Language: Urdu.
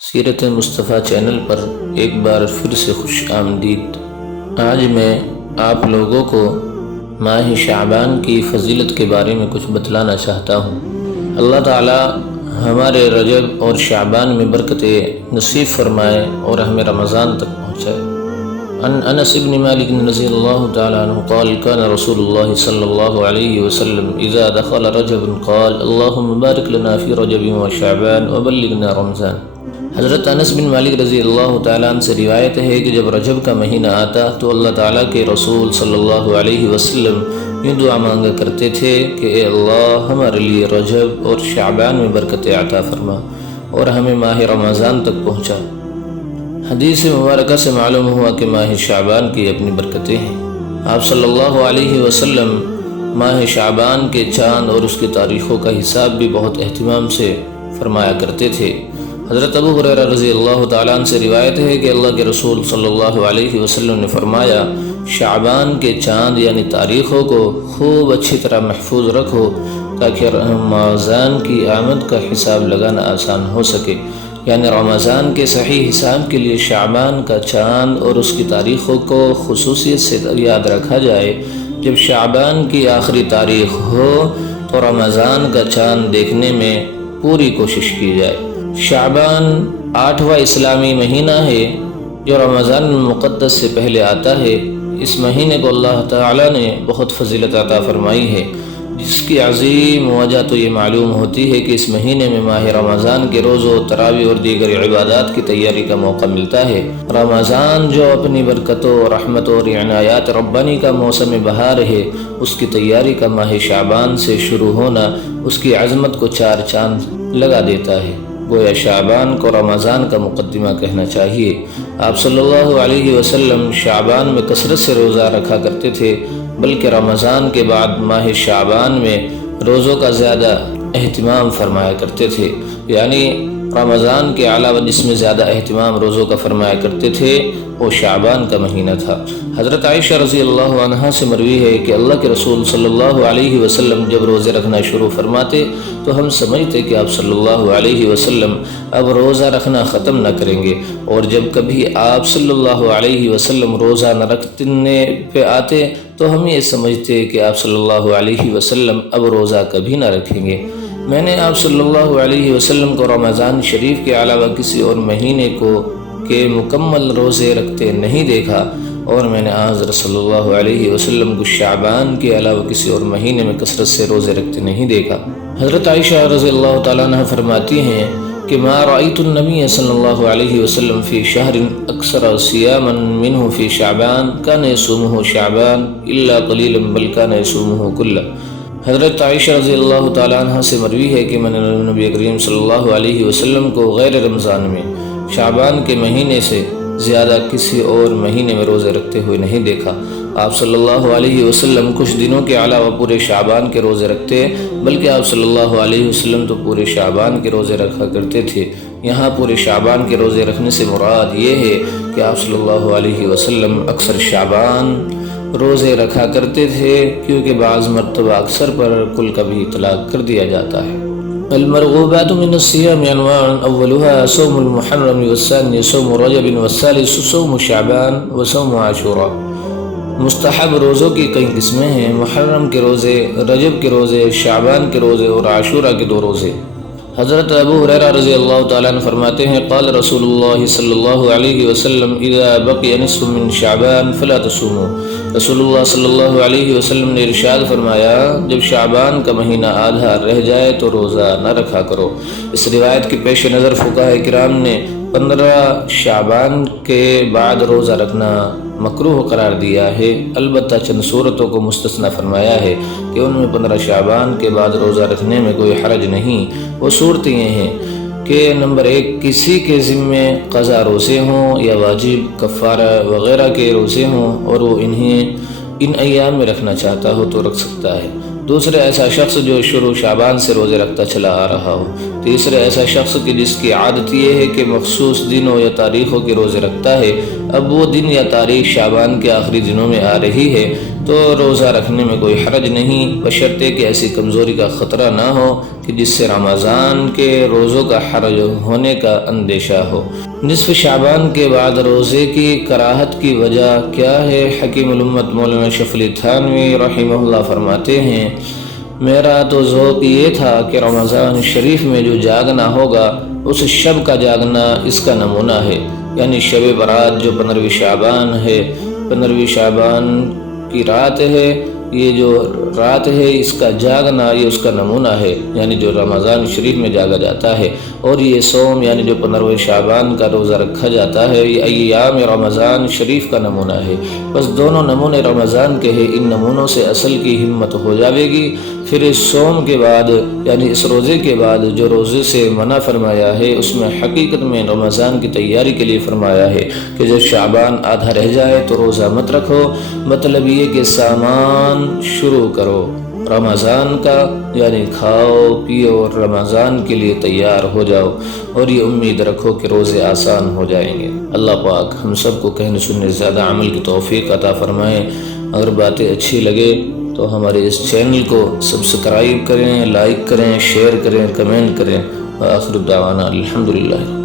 سیرت مصطفیٰ چینل پر ایک بار پھر سے خوش آمدید۔ آج میں آپ لوگوں کو ماہ شعبان کی فضیلت کے بارے میں کچھ بتلانا چاہتا ہوں۔ اللہ تعالی ہمارے رجب اور شعبان میں برکتیں نصیب فرمائے اور ہمیں رمضان تک پہنچائے۔ عن انس بن مالک رضی اللہ تعالی عنہ قال كان رسول اللہ صلی اللہ علیہ وسلم اذا دخل رجب قال اللهم بارک لنا فی رجب وشعبان وبلغنا رمضان۔ حضرت انس بن مالک رضی اللہ تعالیٰ عنہ سے روایت ہے کہ جب رجب کا مہینہ آتا تو اللہ تعالیٰ کے رسول صلی اللہ علیہ وسلم یوں دعا مانگا کرتے تھے کہ اے اللہ ہمارے لیے رجب اور شعبان میں برکت عطا فرما اور ہمیں ماہ رمضان تک پہنچا۔ حدیث مبارکہ سے معلوم ہوا کہ ماہ شعبان کی اپنی برکتیں ہیں۔ آپ صلی اللہ علیہ وسلم ماہ شعبان کے چاند اور اس کی تاریخوں کا حساب بھی بہت اہتمام سے فرمایا کرتے تھے۔ حضرت ابو ہریرہ رضی اللہ تعالیٰ عنہ سے روایت ہے کہ اللہ کے رسول صلی اللہ علیہ وسلم نے فرمایا شعبان کے چاند یعنی تاریخوں کو خوب اچھی طرح محفوظ رکھو تاکہ رمضان کی آمد کا حساب لگانا آسان ہو سکے، یعنی رمضان کے صحیح حساب کے لیے شعبان کا چاند اور اس کی تاریخوں کو خصوصیت سے یاد رکھا جائے۔ جب شعبان کی آخری تاریخ ہو تو رمضان کا چاند دیکھنے میں پوری کوشش کی جائے۔ شعبان 8واں اسلامی مہینہ ہے جو رمضان مقدس سے پہلے آتا ہے۔ اس مہینے کو اللہ تعالیٰ نے بہت فضیلت عطا فرمائی ہے، جس کی عظیم وجہ تو یہ معلوم ہوتی ہے کہ اس مہینے میں ماہ رمضان کے روزوں، تراویح اور دیگر عبادات کی تیاری کا موقع ملتا ہے۔ رمضان جو اپنی برکتوں، رحمتوں اور عنایات ربانی کا موسم بہار ہے، اس کی تیاری کا ماہ شعبان سے شروع ہونا اس کی عظمت کو چار چاند لگا دیتا ہے۔ گویا شعبان کو رمضان کا مقدمہ کہنا چاہیے۔ آپ صلی اللہ علیہ وسلم شعبان میں کثرت سے روزہ رکھا کرتے تھے، بلکہ رمضان کے بعد ماہ شعبان میں روزوں کا زیادہ اہتمام فرمایا کرتے تھے، یعنی رمضان کے علاوہ جس میں زیادہ اہتمام روزوں کا فرمایا کرتے تھے وہ شعبان کا مہینہ تھا۔ حضرت عائشہ رضی اللہ عنہا سے مروی ہے کہ اللہ کے رسول صلی اللہ علیہ وسلم جب روزے رکھنا شروع فرماتے تو ہم سمجھتے کہ آپ صلی اللہ علیہ وسلم اب روزہ رکھنا ختم نہ کریں گے، اور جب کبھی آپ صلی اللہ علیہ وسلم روزہ نہ رکھنے پہ آتے تو ہم یہ سمجھتے کہ آپ صلی اللہ علیہ وسلم اب روزہ کبھی نہ رکھیں گے۔ میں نے آپ صلی اللہ علیہ وسلم کو رمضان شریف کے علاوہ کسی اور مہینے کو کہ مکمل روزے رکھتے نہیں دیکھا، اور میں نے حضرت صلی اللہ علیہ وسلم کو شعبان کے علاوہ کسی اور مہینے میں کثرت سے روزے رکھتے نہیں دیکھا۔ حضرت عائشہ رضی اللہ تعالیٰ عنہ فرماتی ہیں کہ ما رأیت النبی صلی اللہ علیہ وسلم فی شہر اکثر صیاما منہ فی شعبان کان یصومہ شعبان الا قلیلا بل کان یصومہ کلہ۔ حضرت عائشہ رضی اللہ تعالیٰ عنہ سے مروی ہے کہ میں نے نبی کریم صلی اللہ علیہ وسلم کو غیر رمضان میں شعبان کے مہینے سے زیادہ کسی اور مہینے میں روزے رکھتے ہوئے نہیں دیکھا۔ آپ صلی اللہ علیہ وسلم کچھ دنوں کے علاوہ پورے شعبان کے روزے رکھتے، بلکہ آپ صلی اللہ علیہ وسلم تو پورے شعبان کے روزے رکھا کرتے تھے۔ یہاں پورے شعبان کے روزے رکھنے سے مراد یہ ہے کہ آپ صلی اللہ علیہ وسلم اکثر شعبان روزے رکھا کرتے تھے، کیونکہ بعض مرتبہ اکثر پر کل کا بھی اطلاق کر دیا جاتا ہے۔ المرغوبات من الصيام انواع اولها صوم المحرم والثاني صوم رجب والثالث صوم شعبان وصوم عاشوراء۔ مستحب روزوں کی کئی قسمیں ہیں، محرم کے روزے، رجب کے روزے، شعبان کے روزے اور عاشوراء کے 2 روزے۔ حضرت ابو ہریرہ رضی اللہ تعالیٰ عنہ فرماتے ہیں قال رسول اللہ صلی اللہ علیہ وسلم اذا بقی نصف من شعبان فلا تصوموا۔ رسول اللہ صلی اللہ علیہ وسلم نے ارشاد فرمایا جب شعبان کا مہینہ آدھا رہ جائے تو روزہ نہ رکھا کرو۔ اس روایت کے پیش نظر فقہاء کرام نے 15 شعبان کے بعد روزہ رکھنا مکروہ قرار دیا ہے، البتہ چند صورتوں کو مستثنی فرمایا ہے کہ ان میں 15 شعبان کے بعد روزہ رکھنے میں کوئی حرج نہیں۔ وہ صورتیں یہ ہیں کہ نمبر 1 کسی کے ذمے قضا روزے ہوں یا واجب، کفارہ وغیرہ کے روزے ہوں اور وہ انہیں ان ایام میں رکھنا چاہتا ہو تو رکھ سکتا ہے۔ دوسرے ایسا شخص جو شروع شعبان سے روزے رکھتا چلا آ رہا ہو۔ تیسرے ایسا شخص کہ جس کی عادت یہ ہے کہ مخصوص دنوں یا تاریخوں کے روزے رکھتا ہے، اب وہ دن یا تاریخ شعبان کے آخری دنوں میں آ رہی ہے تو روزہ رکھنے میں کوئی حرج نہیں، بشرطے کہ ایسی کمزوری کا خطرہ نہ ہو کہ جس سے رمضان کے روزوں کا حرج ہونے کا اندیشہ ہو۔ نصف شعبان کے بعد روزے کی کراہت کی وجہ کیا ہے؟ حکیم الامت مولانا شفیع تھانوی رحمہ اللہ فرماتے ہیں، میرا تو ذوق یہ تھا کہ رمضان شریف میں جو جاگنا ہوگا اس شب کا جاگنا اس کا نمونہ ہے، یعنی شب برات جو 15 شعبان ہے، 15 شعبان کی رات ہے، یہ جو رات ہے اس کا جاگنا یہ اس کا نمونہ ہے، یعنی جو رمضان شریف میں جاگا جاتا ہے، اور یہ صوم یعنی جو 15 شعبان کا روزہ رکھا جاتا ہے یہ ایام رمضان شریف کا نمونہ ہے۔ بس دونوں نمونے رمضان کے ہیں، ان نمونوں سے اصل کی ہمت ہو جاوے گی۔ پھر اس صوم کے بعد یعنی اس روزے کے بعد جو روزے سے منع فرمایا ہے اس میں حقیقت میں رمضان کی تیاری کے لیے فرمایا ہے کہ جب شعبان آدھا رہ جائے تو روزہ مت رکھو، مطلب یہ کہ سامان شروع کرو رمضان کا، یعنی کھاؤ پیو اور رمضان کے لیے تیار ہو جاؤ، اور یہ امید رکھو کہ روزے آسان ہو جائیں گے۔ اللہ پاک ہم سب کو کہنے سننے زیادہ عمل کی توفیق عطا فرمائے۔ اگر باتیں اچھی لگے تو ہمارے اس چینل کو سبسکرائب کریں، لائک کریں، شیئر کریں، کمنٹ کریں۔ وآخر دعوانا الحمدللہ۔